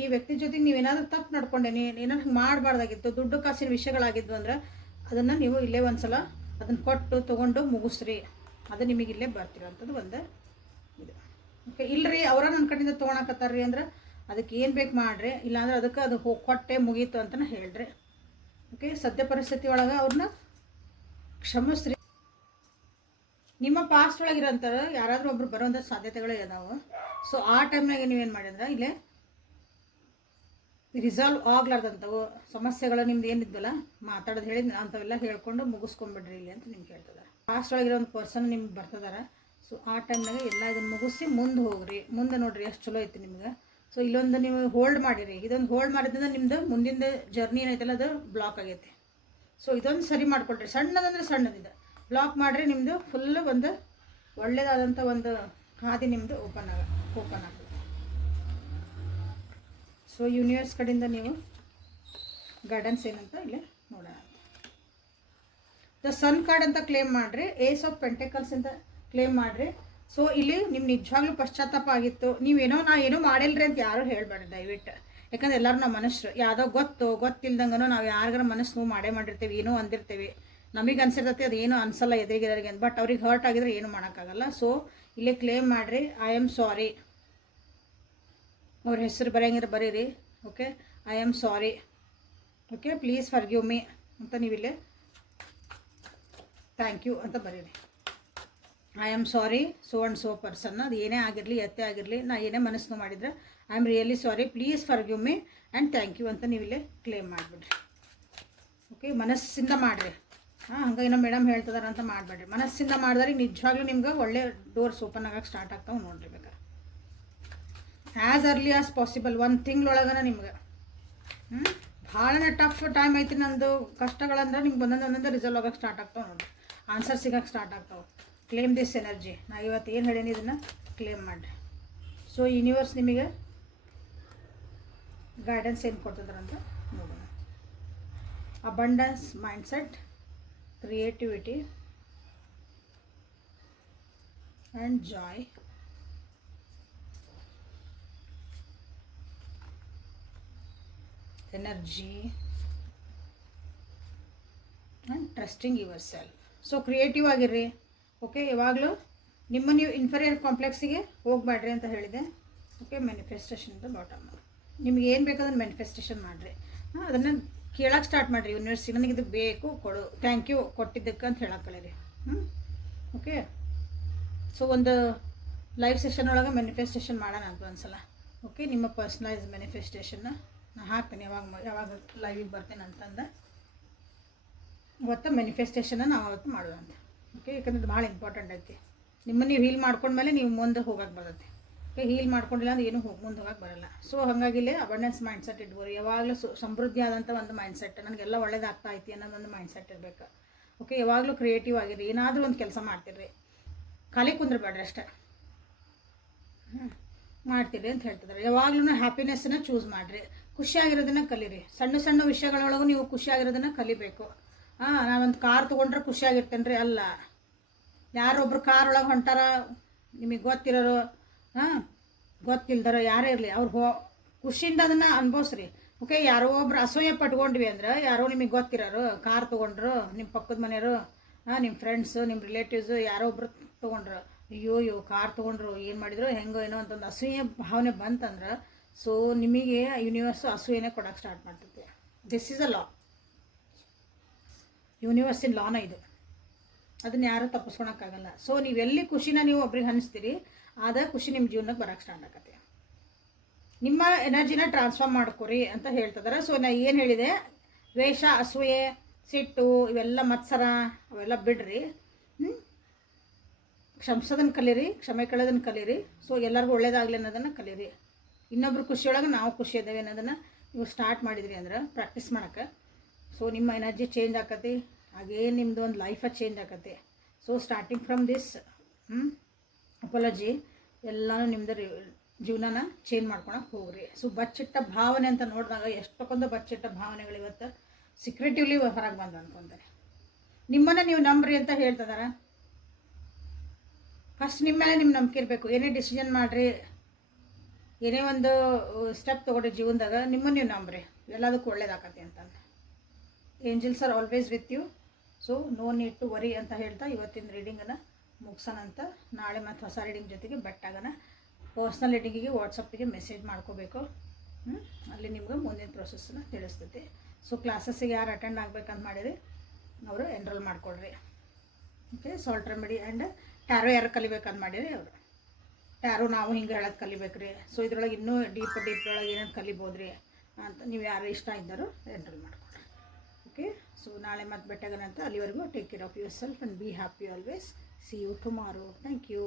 ಈ ವ್ಯಕ್ತಿ ಜೊತೆಗೆ ನೀವೇನಾದರೂ ತಪ್ಪು ನಡ್ಕೊಂಡೇನಿ, ಏನಾದ್ರು ಮಾಡಬಾರ್ದಾಗಿತ್ತು, ದುಡ್ಡು ಕಾಸಿನ ವಿಷಯಗಳಾಗಿದ್ವು ಅಂದ್ರೆ ಅದನ್ನು ನೀವು ಇಲ್ಲೇ ಒಂದು ಸಲ ಅದನ್ನು ಕೊಟ್ಟು ತೊಗೊಂಡು ಮುಗಿಸ್ರಿ. ಅದು ನಿಮಗೆ ಇಲ್ಲೇ ಬರ್ತಿರೋಂಥದ್ದು ಒಂದು ಇದು. ಓಕೆ, ಇಲ್ಲರಿ ಅವರ ನನ್ನ ಕಡೆಯಿಂದ ತೊಗೊಳಕತ್ತಾರ್ರಿ ಅಂದ್ರೆ ಅದಕ್ಕೆ ಏನು ಬೇಕು ಮಾಡಿರಿ, ಇಲ್ಲಾಂದ್ರೆ ಅದಕ್ಕೆ ಅದು ಕೊಟ್ಟೆ ಮುಗೀತು ಅಂತಲೇ ಹೇಳ್ರಿ. ಓಕೆ, ಸದ್ಯ ಪರಿಸ್ಥಿತಿ ಒಳಗೆ ಅವ್ರನ್ನ ಕ್ಷಮಿಸ್ರಿ. ನಿಮ್ಮ ಪಾಸ್ಟ್ ಒಳಗಿರೋಂಥವ್ರು ಯಾರಾದರೂ ಒಬ್ರು ಬರೋಂಥ ಸಾಧ್ಯತೆಗಳೇ ಇದಾವೆ. ಸೊ ಆ ಟೈಮ್ನಾಗ ನೀವೇನು ಮಾಡಿದ್ರೆ ಇಲ್ಲೇ ರಿಸಾಲ್ವ್ ಆಗ್ಲಾರ್ದಂಥವು ಸಮಸ್ಯೆಗಳು ನಿಮ್ದು ಏನಿದ್ವಲ್ಲ ಮಾತಾಡೋದು ಹೇಳಿ ಅಂಥವೆಲ್ಲ ಹೇಳ್ಕೊಂಡು ಮುಗಿಸ್ಕೊಂಬಿಡ್ರಿ ಇಲ್ಲಿ ಅಂತ ನಿಮ್ಗೆ ಹೇಳ್ತಿದ್ದಾರೆ. ಪಾಸ್ಟ್ ಒಳಗಿರೋ ಒಂದು ಪರ್ಸನ್ ನಿಮ್ಗೆ ಬರ್ತದಾರ. ಸೊ ಆ ಟೈಮ್ನಾಗ ಎಲ್ಲ ಇದನ್ನು ಮುಗಿಸಿ ಮುಂದೆ ಹೋಗ್ರಿ. ಮುಂದೆ ನೋಡಿರಿ ಎಷ್ಟು ಚಲೋ ಐತಿ ನಿಮ್ಗೆ. ಸೊ ಇಲ್ಲೊಂದು ನೀವು ಹೋಲ್ಡ್ ಮಾಡಿರಿ. ಇದೊಂದು ಹೋಲ್ಡ್ ಮಾಡಿದ್ರಿಂದ ನಿಮ್ದು ಮುಂದಿನ ಜರ್ನಿ ಏನೈತಲ್ಲ ಅದು ಬ್ಲಾಕ್ ಆಗೈತಿ. ಸೊ ಇದೊಂದು ಸರಿ ಮಾಡ್ಕೊಳ್ರಿ. ಸಣ್ಣದಂದ್ರೆ ಸಣ್ಣದಿದೆ ಬ್ಲಾಕ್ ಮಾಡಿರಿ, ನಿಮ್ಮದು ಫುಲ್ಲು ಒಂದು ಒಳ್ಳೆಯದಾದಂಥ ಒಂದು ಹಾದಿ ನಿಮ್ಮದು ಓಪನ್ ಆಗ್ತದೆ. ಸೊ ಯೂನಿವರ್ಸ್ ಕಡೆಯಿಂದ ನೀವು ಗೈಡೆನ್ಸ್ ಏನಂತ ಇಲ್ಲಿ ನೋಡೋಣ. ದ ಸನ್ ಕಾರ್ಡ್ ಅಂತ ಕ್ಲೇಮ್ ಮಾಡಿರಿ. ಏಸ್ ಆಫ್ ಪೆಂಟೆಕಲ್ಸ್ ಅಂತ ಕ್ಲೇಮ್ ಮಾಡಿರಿ. ಸೊ ಇಲ್ಲಿ ನಿಮ್ಮ ನಿಜವಾಗ್ಲೂ ಪಶ್ಚಾತ್ತಾಪ ಆಗಿತ್ತು, ನೀವೇನೋ ಏನೋ ಮಾಡಿಲ್ರಿ ಅಂತ ಯಾರೂ ಹೇಳಬೇಡಿ ದಯವಿಟ್ಟು. ಯಾಕಂದ್ರೆ ಎಲ್ಲರೂ ನಾವು ಮನುಷ್ಯರು, ಯಾವುದೋ ಗೊತ್ತಿಲ್ದಂಗನೋ ನಾವು ಯಾರಿಗಾರ ಮನಸ್ಸು ನೋವು ಮಾಡಿರ್ತೀವಿ, ಏನೋ ಅಂದಿರ್ತೀವಿ, ನಮಗೆ ಅನ್ಸಿರ್ತೈತಿ ಅದು ಏನೂ ಅನ್ಸಲ್ಲ ಎದುರಿಗೆದರಿಗೆ ಅಂತ. ಬಟ್ ಅವ್ರಿಗೆ ಹರ್ಟ್ ಆಗಿದ್ರೆ ಏನು ಮಾಡೋಕ್ಕಾಗಲ್ಲ. ಸೊ ಇಲ್ಲೇ ಕ್ಲೇಮ್ ಮಾಡಿರಿ. I am sorry. ಅವ್ರ ಹೆಸರು ಬರೆಯಂಗಿದ್ರೆ ಬರೀರಿ. Okay, I am sorry. Okay, please forgive me ಅಂತ ನೀವಿಲ್ಲೇ ಥ್ಯಾಂಕ್ ಯು ಅಂತ ಬರೀರಿ. I am sorry so and so person. ಅದು ಏನೇ ಆಗಿರಲಿ, ಎತ್ತೇ ಆಗಿರಲಿ, ನಾ ಏನೇ ಮನಸ್ಸು ಮಾಡಿದರೆ I am really sorry, please forgive me and thank you ಅಂತ ನೀವಿಲ್ಲೇ ಕ್ಲೇಮ್ ಮಾಡಿಬಿಡ್ರಿ. ಓಕೆ, ಮನಸ್ಸಿಂದ ಮಾಡಿರಿ. ಹಂಗೆ ಏನೋ ಮೇಡಮ್ ಹೇಳ್ತಿದಾರೆ ಅಂತ ಮಾಡಬೇಡ್ರಿ. ಮನಸ್ಸಿಂದ ಮಾಡಿದ್ರೆ ನಿಜವಾಗ್ಲೂ ನಿಮ್ಗೆ ಒಳ್ಳೆ ಡೋರ್ಸ್ ಓಪನ್ ಆಗಕ್ಕೆ ಸ್ಟಾರ್ಟ್ ಆಗ್ತಾವೆ. ನೋಡ್ರಿ ಬೇಕಾರೆ ಆ್ಯಸ್ ಅರ್ಲಿ ಆಸ್ ಪಾಸಿಬಲ್ 1 ತಿಂಗಳೊಳಗನ ನಿಮ್ಗೆ ಭಾಳನೇ ಟಫ್ ಟೈಮ್ ಐತಿ ನಂದು ಕಷ್ಟಗಳಂದ್ರೆ ನಿಮ್ಗೆ ಒಂದೊಂದು ರಿಸಲ್ವ್ ಆಗಕ್ಕೆ ಸ್ಟಾರ್ಟ್ ಆಗ್ತಾವೆ. ನೋಡಿರಿ, ಆನ್ಸರ್ ಸಿಗೋಕ್ಕೆ ಸ್ಟಾರ್ಟ್ ಆಗ್ತಾವೆ. Claim this energy. ನಾ ಇವತ್ತು ಏನು ಹೇಳೀನಿ ಇದನ್ನು ಕ್ಲೇಮ್ ಮಾಡಿರಿ. ಸೊ ಯೂನಿವರ್ಸ್ ನಿಮಗೆ ಗೈಡೆನ್ಸ್ ಏನು ಕೊಡ್ತಿದ್ದಾರೆ ಅಂತ ನೋಡೋಣ. Abundance mindset, creativity and joy, energy and trusting yourself. So creative ಆಗಿರ್ರಿ. ಓಕೆ, ಯಾವಾಗಲೂ ನಿಮ್ಮ ನೀವು ಇನ್ಫೀರಿಯರ್ ಕಾಂಪ್ಲೆಕ್ಸಿಗೆ ಹೋಗಬೇಡ್ರಿ ಅಂತ ಹೇಳಿದೆ. ಓಕೆ, ಮ್ಯಾನಿಫೆಸ್ಟೇಷನ್ ಅಂತ ಬಾಟಮ್. ನಿಮ್ಗೆ ಏನು ಬೇಕಾದ್ರೆ ಮ್ಯಾನಿಫೆಸ್ಟೇಷನ್ ಮಾಡಿರಿ. ಅದನ್ನು ಕೇಳಕ್ಕೆ ಸ್ಟಾರ್ಟ್ ಮಾಡಿರಿ. ಯೂನಿವರ್ಸಿಟಿ ನನಗೆ ಇದು ಬೇಕು, ಕೊಡು, ಥ್ಯಾಂಕ್ ಯು ಕೊಟ್ಟಿದ್ದಕ್ಕೆ ಅಂತ ಹೇಳಕ್ಕಳಿರಿ. ಓಕೆ, ಸೊ ಒಂದು ಲೈವ್ ಸೆಷನ್ ಒಳಗೆ ಮ್ಯಾನಿಫೆಸ್ಟೇಷನ್ ಮಾಡೋಣ ಅಂತ ಒಂದ್ಸಲ. ಓಕೆ, ನಿಮ್ಮ ಪರ್ಸ್ನಲೈಸ್ ಮ್ಯಾನಿಫೆಸ್ಟೇಷನ್ನ ನಾನು ಹಾಕ್ತೇನೆ ಯಾವಾಗ ಲೈವಿಗೆ ಬರ್ತೇನೆ ಅಂತಂದು. ಇವತ್ತು ಮ್ಯಾನಿಫೆಸ್ಟೇಷನ್ನ ನಾವು ಅವತ್ತು ಮಾಡೋಣ ಅಂತ. ಓಕೆ, ಯಾಕಂದ್ರೆ ಇದು ಭಾಳ ಇಂಪಾರ್ಟೆಂಟ್ ಐತಿ. ನಿಮ್ಮನ್ನು ನೀವು ಹೀಲ್ ಮಾಡ್ಕೊಂಡ್ಮೇಲೆ ನೀವು ಮುಂದೆ ಹೋಗಕ್ಕೆ ಬರ್ತೈತಿ. ಓಕೆ, ಹೀಲ್ ಮಾಡ್ಕೊಂಡಿಲ್ಲ ಅಂದ್ರೆ ಏನು ಮುಂದೆ ಹೋಗಕ್ಕೆ ಬರಲ್ಲ. ಸೊ ಹಾಗಾಗಿ ಇಲ್ಲಿ ಅಬಂಡೆನ್ಸ್ ಮೈಂಡ್ಸೆಟ್ ಇಟ್ಬೋರಿ. ಯಾವಾಗಲೂ ಸಮೃದ್ಧಿ ಆದಂಥ ಒಂದು ಮೈಂಡ್ಸೆಟ್, ನನಗೆಲ್ಲ ಒಳ್ಳೇದಾಗ್ತಾ ಐತಿ ಅನ್ನೋದೊಂದು ಮೈಂಡ್ಸೆಟ್ ಇರಬೇಕು. ಓಕೆ, ಯಾವಾಗಲೂ ಕ್ರಿಯೇಟಿವ್ ಆಗಿರಿ. ಏನಾದರೂ ಒಂದು ಕೆಲಸ ಮಾಡ್ತಿರ್ರಿ, ಖಾಲಿ ಕುಂದ್ರಬೇಡ್ರಿ ಅಷ್ಟೇ. ಮಾಡ್ತೀರಿ ಅಂತ ಹೇಳ್ತಿದ್ದಾರೆ. ಯಾವಾಗಲೂ ಹ್ಯಾಪಿನೆಸ್ಸನ್ನ ಚೂಸ್ ಮಾಡಿರಿ. ಖುಷಿಯಾಗಿರೋದನ್ನ ಕಲೀರಿ. ಸಣ್ಣ ಸಣ್ಣ ವಿಷಯಗಳೊಳಗೂ ನೀವು ಖುಷಿಯಾಗಿರೋದನ್ನ ಕಲಿಬೇಕು. ನಾನೊಂದು ಕಾರ್ ತೊಗೊಂಡ್ರೆ ಖುಷಿಯಾಗಿರ್ತೇನೆ ರೀ ಅಲ್ಲ. ಯಾರೊಬ್ರು ಕಾರ್ ಒಳಗೆ ಹೊಂಟಾರ, ನಿಮಗೆ ಗೊತ್ತಿರೋರು ಗೊತ್ತಿಲ್ದಾರೋ ಯಾರೇ ಇರಲಿ, ಅವ್ರು ಖುಷಿಯಿಂದ ಅದನ್ನು ಅನುಭವಿಸ್ರಿ. ಓಕೆ, ಯಾರೋ ಒಬ್ರು ಅಸೂಯೆ ಪಟ್ಕೊಂಡ್ವಿ ಅಂದ್ರೆ, ಯಾರೋ ನಿಮಗೆ ಗೊತ್ತಿರೋರು ಕಾರ್ ತೊಗೊಂಡ್ರು, ನಿಮ್ಮ ಪಕ್ಕದ ಮನೆಯವರು, ನಿಮ್ಮ ಫ್ರೆಂಡ್ಸು, ನಿಮ್ಮ ರಿಲೇಟಿವ್ಸು ಯಾರೋ ಒಬ್ರು ತೊಗೊಂಡ್ರು, ಅಯ್ಯೋ ಕಾರ್ ತೊಗೊಂಡ್ರು, ಏನು ಮಾಡಿದ್ರು ಹೆಂಗೋ ಏನೋ ಅಂತಂದು ಅಸೂಯೆ ಭಾವನೆ ಬಂತಂದ್ರೆ, ಸೊ ನಿಮಗೆ ಯೂನಿವರ್ಸು ಅಸೂಯೆನೇ ಕೊಡೋಕ್ಕೆ ಸ್ಟಾರ್ಟ್ ಮಾಡ್ತೈತೆ. ದಿಸ್ ಈಸ್ ಅ ಲಾ, ಯೂನಿವರ್ಸಿನ ಲಾನ ಇದು. ಅದನ್ನ ಯಾರೂ ತಪ್ಪಿಸ್ಕೊಳಕ್ಕಾಗಲ್ಲ. ಸೊ ನೀವೆಲ್ಲಿ ಖುಷಿನ ನೀವು ಒಬ್ರಿಗೆ ಹಂಚ್ತೀರಿ, ಆದ ಖುಷಿ ನಿಮ್ಮ ಜೀವನಕ್ಕೆ ಬರೋಕ್ಕೆ ಸ್ಟಾರ್ಟ್ ಆಗತ್ತೆ. ನಿಮ್ಮ ಎನರ್ಜಿನ ಟ್ರಾನ್ಸ್ಫಾರ್ಮ್ ಮಾಡ್ಕೊರಿ ಅಂತ ಹೇಳ್ತಿದ್ದಾರೆ. ಸೊ ನಾ ಏನು ಹೇಳಿದೆ, ದ್ವೇಷ, ಅಸೂಯೆ, ಸಿಟ್ಟು, ಇವೆಲ್ಲ ಮತ್ಸರ ಅವೆಲ್ಲ ಬಿಡ್ರಿ. ಕ್ಷಮಿಸೋದನ್ನು ಕಲೀರಿ, ಕ್ಷಮೆ ಕಳೆದನ್ನು ಕಲೀರಿ. ಸೊ ಎಲ್ಲರಿಗೂ ಒಳ್ಳೇದಾಗಲಿ ಅನ್ನೋದನ್ನು ಕಲೀರಿ. ಇನ್ನೊಬ್ರು ಖುಷಿಯೊಳಗೆ ನಾವು ಖುಷಿ ಇದ್ದೇವೆ ಅನ್ನೋದನ್ನು ನೀವು ಸ್ಟಾರ್ಟ್ ಮಾಡಿದ್ರಿ ಅಂದ್ರೆ ಪ್ರಾಕ್ಟೀಸ್ ಮಾಡೋಕ್ಕೆ, ಸೊ ನಿಮ್ಮ ಎನರ್ಜಿ ಚೇಂಜ್ ಆಕತಿ. ಹಾಗೇ ನಿಮ್ಮದು ಒಂದು ಲೈಫ ಚೇಂಜ್ ಆಕತಿ. So starting from this apology ಎಲ್ಲನೂ ನಿಮ್ಮದು ಜೀವನನ ಚೇಂಜ್ ಮಾಡ್ಕೊಳಕ್ಕೆ ಹೋಗ್ರಿ. ಸೊ ಬಚ್ಚಿಟ್ಟ ಭಾವನೆ ಅಂತ ನೋಡಿದಾಗ ಎಷ್ಟೊಂದು ಬಚ್ಚಿಟ್ಟ ಭಾವನೆಗಳು ಇವತ್ತು ಸೀಕ್ರೆಟಿವ್ಲಿ ಹೊರಗೆ ಬಂದು ಅನ್ಕೊತಾರೆ. ನಿಮ್ಮನ್ನು ನೀವು ನಂಬ್ರಿ ಅಂತ ಹೇಳ್ತಿದಾರೆ. ಫಸ್ಟ್ ನಿಮ್ಮ ಮೇಲೆ ನಿಮ್ಮ ನಂಬಿಕೆ ಇರಬೇಕು. ಏನೇ ಡಿಸಿಷನ್ ಮಾಡಿರಿ, ಏನೇ ಒಂದು ಸ್ಟೆಪ್ ತೊಗೊಂಡ್ರಿ ಜೀವನದಾಗ ನಿಮ್ಮನ್ನು ನೀವು ನಂಬ್ರಿ, ಎಲ್ಲದಕ್ಕೂ ಒಳ್ಳೇದಾಕತಿ ಅಂತಂದು. Angels are always with you, so no need to worry ಅಂತ ಹೇಳ್ತಾ ಇವತ್ತಿನ ರೀಡಿಂಗನ್ನು ಮುಗಿಸೋಣಂತ. ನಾಳೆ ಮತ್ತು ಹೊಸ ರೀಡಿಂಗ್ ಜೊತೆಗೆ ಬೆಟ್ಟಾಗೋಣ. ಪರ್ಸ್ನಲ್ ರೀಡಿಂಗಿಗೆ ವಾಟ್ಸಪ್ಪಿಗೆ ಮೆಸೇಜ್ ಮಾಡ್ಕೋಬೇಕು, ಅಲ್ಲಿ ನಿಮ್ಗೆ ಮುಂದಿನ ಪ್ರೊಸೆಸ್ಸನ್ನು ತಿಳಿಸ್ತೈತಿ. ಸೊ ಕ್ಲಾಸಸ್ಸಿಗೆ ಯಾರು ಅಟೆಂಡ್ ಆಗ್ಬೇಕಂತ ಮಾಡಿರಿ ಅವರು ಎನ್ರೋಲ್ ಮಾಡ್ಕೊಳ್ರಿ. Okay, salt remedy and tarot ಯಾರು ಕಲಿಬೇಕಂತ ಮಾಡಿರಿ ಅವರು ಟ್ಯಾರೋ ನಾವು ಹಿಂಗೆ ಹೇಳೋದು ಕಲಿಬೇಕ್ರಿ. ಸೊ ಇದ್ರೊಳಗೆ ಇನ್ನೂ ಡೀಪ್ ಒಳಗೆ ಏನೇನು ಕಲಿಬೋದು ರೀ ಅಂತ ನೀವು ಯಾರು ಇಷ್ಟ ಇದ್ದಾರೋ ಎನ್ರೋಲ್ ಮಾಡ್ಕೊಳ್ರಿ. ಓಕೆ, ಸೊ ನಾಳೆ ಮತ್ತೆ ಬೆಟ್ಟಾಗೋಣ ಅಂತ. ಅಲ್ಲಿವರೆಗೂ take care of yourself and be happy always. See you tomorrow. Thank you.